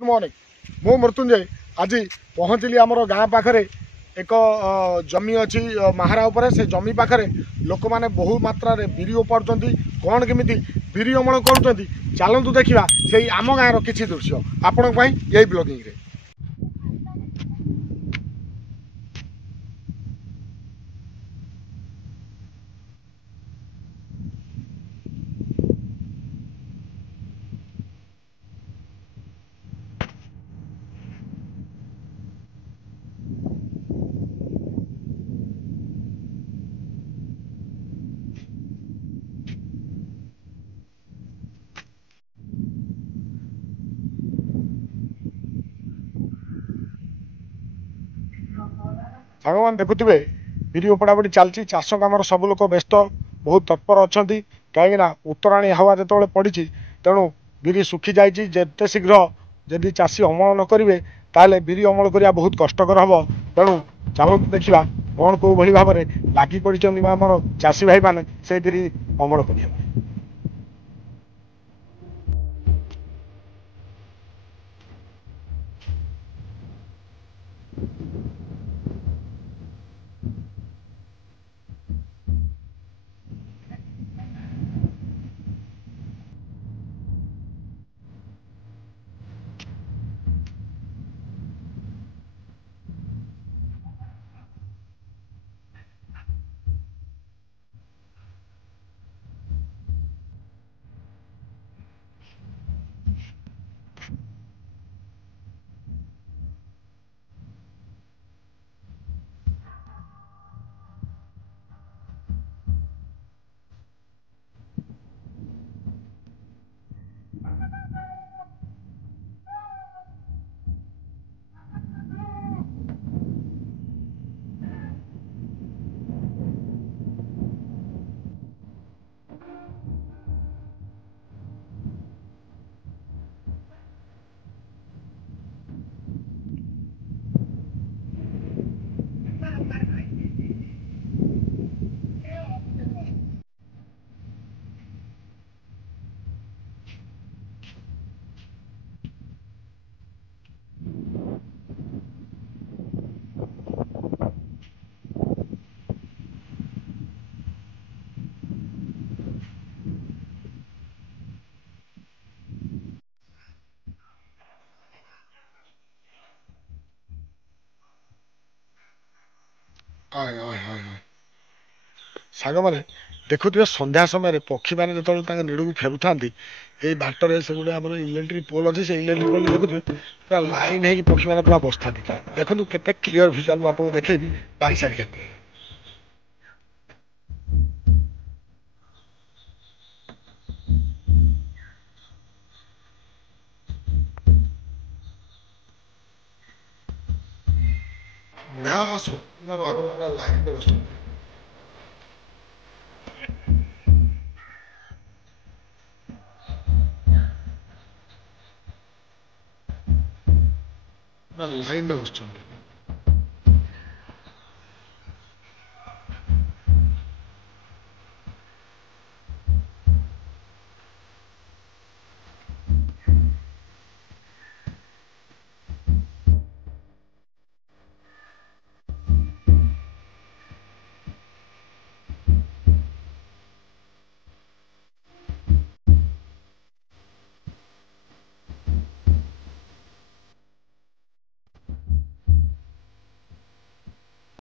Good morning मु मृत्युंजय आज पहुँचली आमर गाँ पाखे एक जमी अच्छी महारा उपर से जमी पाखे लोक मैंने बहु मात्रा बिरी उपाड़ुंट कौन केमी बिरी अमल कर चलतु देखा से आम गाँव किसी दृश्य आपण यही ब्लॉगिंग रे। सागवान देखुवे बिरी उपड़ापड़ी चलती चाष कम सब लोक व्यस्त बहुत तत्पर अच्छा कहीं उत्तराणी हवा जो पड़ी तेणु बिरी सुखी जाते शीघ्र जदि चाषी अमल न करेंगे ताले बिरी अमल करने बहुत कष्टकर हम तेणु चलो देखा कौन कौ भाव में लगी पड़ी आम चाषी भाई मैंने से बिरी अमल कर। साग मैंने देखुए संध्या समय पक्षी मैंने जो निड़ को फेरू था ये बाटर से गोटे आम इलेक्ट्रिक पोल अच्छे से इलेक्ट्रिक पोल देखुए पूरा लाइन है पक्षी मैंने पूरा बस्ता देखो केते क्लीयर भिजुआल आपको देखेबी बाई साइड लाइन में बस